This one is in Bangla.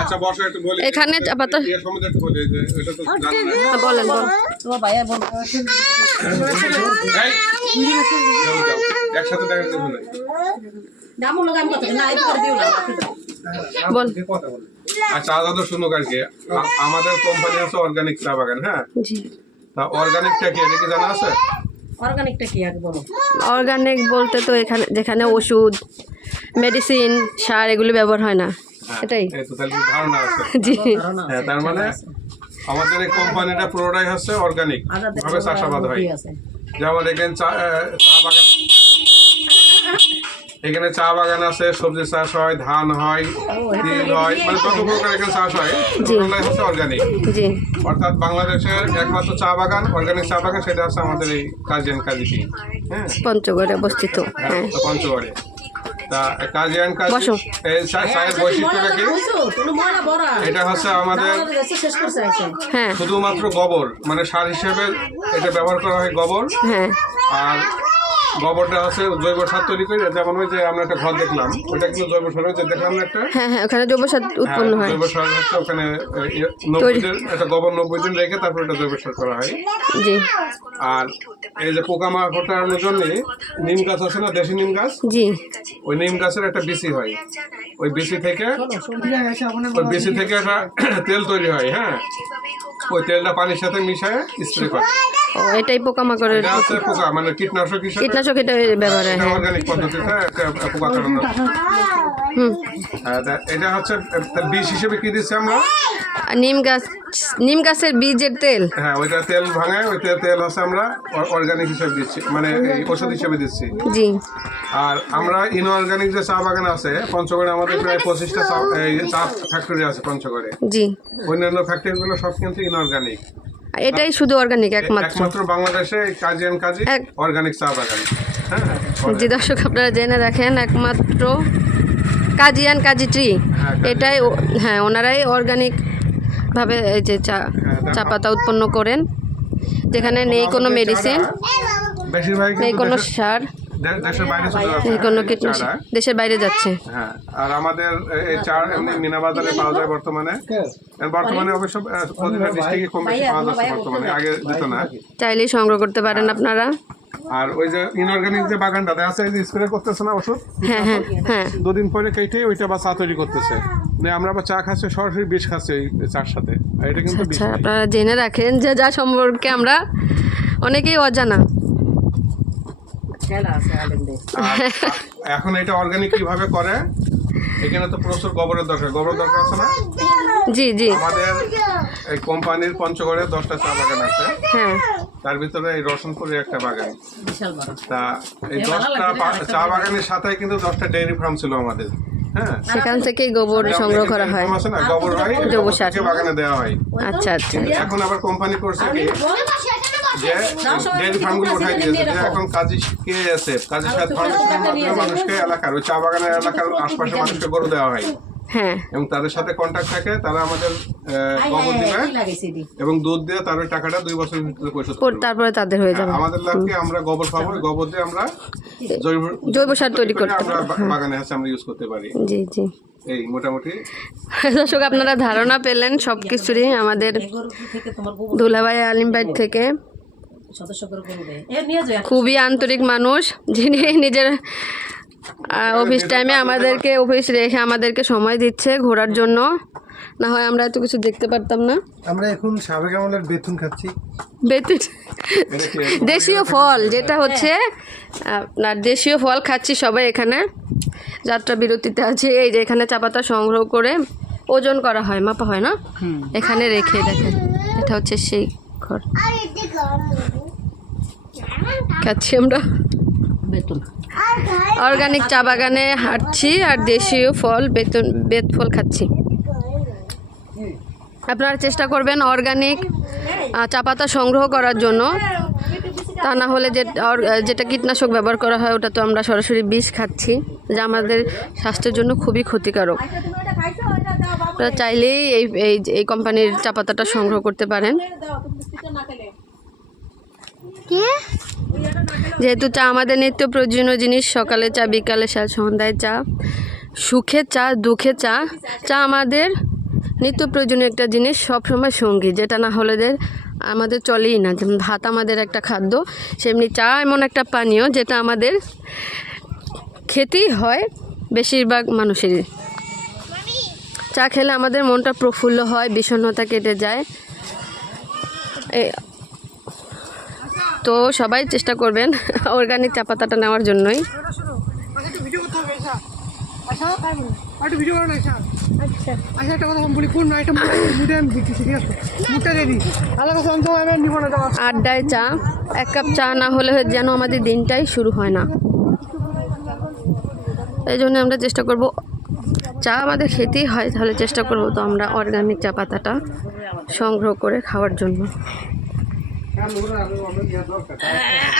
আচ্ছা বসো একটু বলি এখানে চাপাতা এর সম্বন্ধে একটু বলি যে এটা তো জানেন না। বলেন বলেন। ও ভাইয়া বল এই যাও যাও একসাথে দেখা যাবে না দামুল লাগাম কত না এই করে দিও না বল। আচ্ছা আলাদা শুনো কালকে আমাদের কোম্পানি হচ্ছে অর্গানিক চা বাগান, হ্যাঁ জি। তা অর্গানিকটা কি এটা কি জানা আছে? অর্গানিকটা কি আগে বলো। অর্গানিক বলতে তো এখানে যেখানে ওষুধ মেডিসিন সার এগুলো ব্যবহার হয় না, এটাই। এই তো তাহলে ধারণা আছে। জি হ্যাঁ, তার মানে আমাদের এই কোম্পানিটা পুরোটাই হচ্ছে অর্গানিক ভাবে চাষাবাদ হয়। যেমন এখানে চা বাগান, এখানে চা বাগান আছে, সবজি চাষ হয়, ধান হয়, তিল হয়, মানে যত প্রকার এখানে চাষ হয় টোটালটাই হচ্ছে অর্গানিক। জি। অর্থাৎ বাংলাদেশের একমাত্র চা বাগান, অর্গানিক চা বাগান, সেটা হচ্ছে আমাদের এই কাজিয়ানকাজি। হ্যাঁ, পঞ্চগড়ে অবস্থিত। হ্যাঁ পঞ্চগড়ে। তা কাজিয়ানকাজি বসো। এই চায়ের বৈশিষ্ট্যটা কি? এটা হচ্ছে আমাদের শেষ করছে আইছে হ্যাঁ শুধুমাত্র গোবর, মানে সার হিসেবে এটা ব্যবহার করা হয় গোবর। হ্যাঁ আর গোবরটা হচ্ছে জৈব সার তৈরি করে, যেমন ওই যে আমরা একটা ঘর দেখলাম, ওটা কিন্তু জৈব সার হচ্ছে, দেখলাম না একটা? হ্যাঁ হ্যাঁ ওখানে জৈব সার উৎপন্ন হয়। জৈব সার হচ্ছে ওখানে 90 দিন, একটা গোবর 90 দিন রেখে তারপর এটা জৈব সার করা হয়। জি আর এই যে পোকামাকড় তাড়ানোর জন্য নিম গাছ আছে না, দেশি নিম গাছ, জি। ওই নিম গাছের একটা বিচি হয়, ওই বিচি থেকে একটা তেল তৈরি হয়। হ্যাঁ, ওই তেলটা পানির সাথে মিশিয়ে স্প্রে করে। ও এটাই পোকামাকড়ের এটা হচ্ছে পোকা, মানে কীটনাশক হিসেবে, কীটনাশক এটা ব্যবহার হয়। হ্যাঁ অর্গানিক পদ্ধতিতে একটা পোকা তাড়ানো। এটা হচ্ছে বীজ হিসেবে কি দিচ্ছি আমরা? আর নিম গাছের বীজের তেল। হ্যাঁ, ওইটা তেল ভাঙায়, ওই তেল হচ্ছে আমরা অর্গানিক হিসেবে দিচ্ছি, মানে এই ওষুধ হিসেবে দিচ্ছি। জি। আর আমরা ইনঅর্গানিক যে চা বাগান আছে পঞ্চগড়ে, আমাদের প্রায় 25টা চা ফ্যাক্টরি আছে পঞ্চগড়ে। জি। অন্যান্য ফ্যাক্টরিগুলো সব কিন্তু ইনঅর্গানিক, এটাই শুধু অর্গানিক একমাত্র বাংলাদেশে কাজিয়ানকাজি অর্গানিক চা বাগান। হ্যাঁ জি দর্শক আপনারা জেনে রাখেন, একমাত্র কাজিয়ানকাজি ট্রি এটাই। হ্যাঁ ওনারাই অর্গানিক ভাবে এই যে চা পাতা উৎপন্ন করেন, যেখানে নেই কোনো মেডিসিন, বেশিরভাগ নেই কোনো সার, দেশের বাইরে চলে যাচ্ছে, নেই কোনো কীটনাশক, দেশের বাইরে যাচ্ছে। হ্যাঁ, আর আমাদের এই চা এমনি মিনা বাজারে পাওয়া যায় বর্তমানে অবশ্য প্রতিটা ডিস্ট্রিক্টে কম বেশি পাওয়া যাচ্ছে বর্তমানে, আগে দিত না। চাইলেই সংগ্রহ করতে পারেন আপনারা। আর ওই যে ইনঅর্গানিক যে বাগানটাতে আছে, এই যে স্প্রে করতেছে না ওষুধ, হ্যাঁ হ্যাঁ হ্যাঁ, দুদিন পরে কেটে ওইটা বা চা তৈরি করতেছে, আমরা আবার চা খাচ্ছি সরাসরি বিষ খাচ্ছি এই চার সাথে, আর এটা কিন্তু বিষ আচ্ছা নেই। আপনারা জেনে রাখেন যে যা সম্পর্কে আমরা অনেকেই অজানা। আর এখন এটা অর্গানিক কিভাবে করে, এখানে তো প্রচুর গোবর দরকার আছে না? জি জি। আমাদের এই কোম্পানির পঞ্চগড়ে 10টা চা বাগান আছে। হ্যাঁ, তার ভিতরে এই রসুনপুরে একটা বাগান। তা এই 10টা চা বাগানের সাথে কিন্তু 10টা ডেইরি ফার্ম ছিল আমাদের। হ্যাঁ, সেখান থেকেই গোবর সংগ্রহ করা হয়, আছে না, গোবর হয়, জৈব সার বাগানে দেওয়া হয়। আচ্ছা আচ্ছা। এখন আবার কোম্পানি করছে কি, যে ডেইরি ফার্মগুলো উঠাই দিয়েছে, যে এখন কাজী সাথ মানুষকে এলাকার ওই চা বাগানের এলাকার আশপাশের মানুষকে গরু দেওয়া হয়। হ্যাঁ, এবং তাদের সাথে কন্ট্যাক্ট থাকে, তারা আমাদের গোবর দিবে এবং দুধ দিয়ে তার ওই টাকাটা 2 বছরের ভিতরে পরিশোধ করবে। তারপরে তাদের হয়ে যাবে। আমাদের লাগবে আমরা গোবর পাবো, গোবর দিয়ে আমরা জৈব সার তৈরি করতে আমরা বাগানে আছে আমরা ইউজ করতে পারি। জি জি। এই মোটামুটি দর্শক আপনারা ধারণা পেলেন সব কিছুরই আমাদের দুলাভাই আলিম ভাই থেকে। খুবই আন্তরিক মানুষ, যিনি নিজের অফিস টাইমে আমাদেরকে অফিস রেখে আমাদেরকে সময় দিচ্ছে ঘোরার জন্য, না হয় আমরা এত কিছু দেখতে পারতাম না। আমরা এখন সাবেক আমলের বেতন খাচ্ছি, বেতন দেশীয় ফল, যেটা হচ্ছে আপনার দেশীয় ফল খাচ্ছি সবাই এখানে। যাত্রা বিরতিতে আছে, এই যে এখানে চা পাতা সংগ্রহ করে ওজন করা হয়, মাপা হয় না, এখানে রেখে দেখেন, এটা হচ্ছে সেই ঘর। খাচ্ছি আমরা অর্গানিক চা বাগানে হাঁটছি আর দেশীয় ফল বেত ফল খাচ্ছি। আপনারা চেষ্টা করবেন অর্গানিক চা পাতা সংগ্রহ করার জন্য, তা না হলে যেটা কীটনাশক ব্যবহার করা হয় ওটা তো আমরা সরাসরি বিষ খাচ্ছি, যা আমাদের স্বাস্থ্যের জন্য খুবই ক্ষতিকারক। আপনারা চাইলেই এই কোম্পানির চা পাতাটা সংগ্রহ করতে পারেন। যেহেতু চা আমাদের নিত্য প্রয়োজনীয় জিনিস, সকালে চা, বিকালে চা, সন্ধ্যায় চা, সুখে চা, দুঃখে চা। চা আমাদের নিত্য প্রয়োজনীয় একটা জিনিস, সবসময় সঙ্গী, যেটা না হলে আমাদের চলেই না। যেমন ভাত আমাদের একটা খাদ্য, সেমনি চা এমন একটা পানীয় যেটা আমাদের খেতেই হয় বেশিরভাগ মানুষেরই। চা খেলে আমাদের মনটা প্রফুল্ল হয়, বিষণ্ণতা কেটে যায়। তো সবাই চেষ্টা করবেন অর্গানিক চা পাতাটা নেওয়ার জন্যই। আড্ডায় চা, 1 কাপ চা না হলে যেন আমাদের দিনটাই শুরু হয় না। এই জন্য আমরা চেষ্টা করব, চা আমাদের খেতেই হয়, তাহলে চেষ্টা করব তো আমরা অর্গানিক চা পাতাটা সংগ্রহ করে খাওয়ার জন্য।